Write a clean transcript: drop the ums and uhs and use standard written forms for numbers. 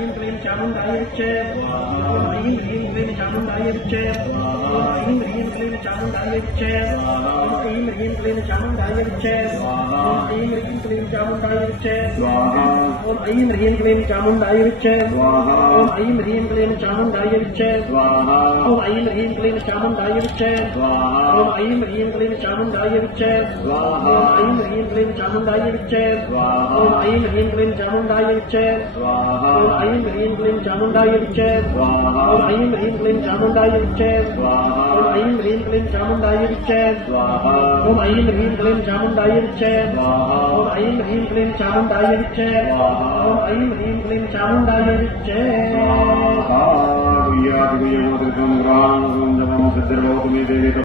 ह्रीं क्लीं चामुण्डाय विच्चे ॐ ऐं ह्रीं क्लीं चामुण्डाय विच्चे ॐ ऐं ह्रीं क्लीं चामुण्डाय विच्चे ॐ ऐं ह्रीं क्लीं चामुण्डाय विच्चे ॐ ऐं ह्रीं क्लीं चामुण्डाय विच्चे ॐ ऐं ह्रीं क्लीं चामुण्डाय विच्चे ॐ ऐं ह्रीं क्लीं चामुण्डाय विच्चे ॐ ऐं ह्रीं क्लीं चामुण्डाय विच्चे ॐ ऐं ह्रीं क्लीं चामुण्डाय विच्चे ॐ ऐं ह्रीं क्लीं चामुण्डाय विच्चे ॐ ऐं ह्रीं क्लीं चामुण्डाय विच्चे ॐ ऐं ह्रीं क्लीं चामुण्डाय विच्चे ॐ ऐं ह्रीं क्लीं चामुण्डाय विच्चे ॐ ऐं ह्रीं क्लीं चामुण्डाय विच्चे ॐ ऐं ह्रीं क्लीं चामुण्डाय विच्चे ॐ ऐं ह्रीं क्लीं चामुण्डाय विच्चे ॐ ऐं ह्रीं क्लीं चामुण्डाय विच्चे